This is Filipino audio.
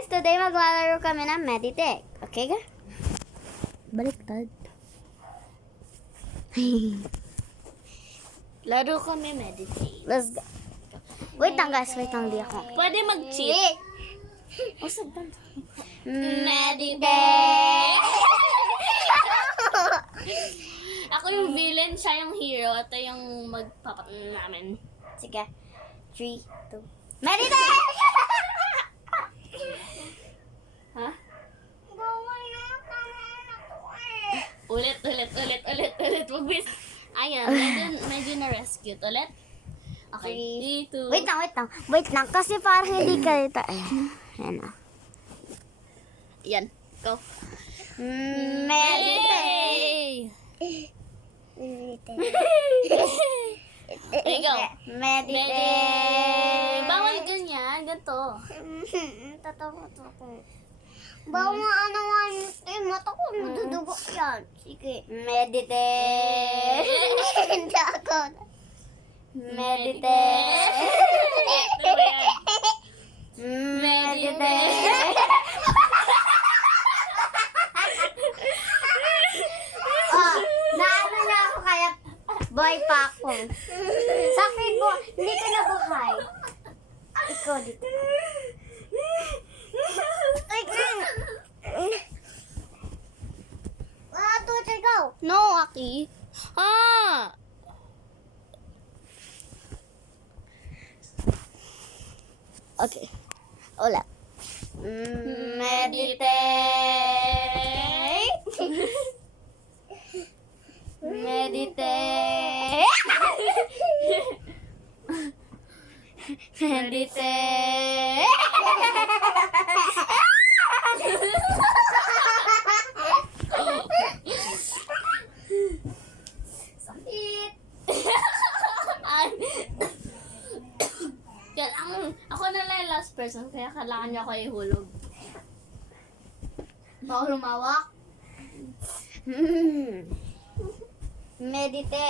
guys, today maglalaro kami ng Meditech. Okay ka? Baliktad. Laro kami meditate. Let's go. Wait lang guys, wait lang, di ako. Pwede mag-cheat. Usap lang. Meditate! Ako yung villain, siya yung hero. Ito yung magpapatalo namin. Sige. 3, 2. Meditech! Ha? Ulit. Magbis. Ayan, medyo na-rescue. Ulit. Okay. 3, 2. Wait lang. Kasi parang hindi ka dito. Ayan na. Yan. Go. Meditech. Yay! Ikaw. Meditech. Bawal ganyan. Ganito. Tatawa ko. Bawal ano mata ko madudugo yan. Sige. Meditech. Hindi ako. Meditech. Meditech. Naano na ako kaya boy pa ako. Sabi ko, hindi ka na buhay. Ikaw dito. Go. No, Aki. Ah! Okay. Ulit. Meditate. Meditate. Meditate. Sakit. Ako na lang yung last person, kaya kailangan niya ako ihulog. Bawal lumawak. Meditate.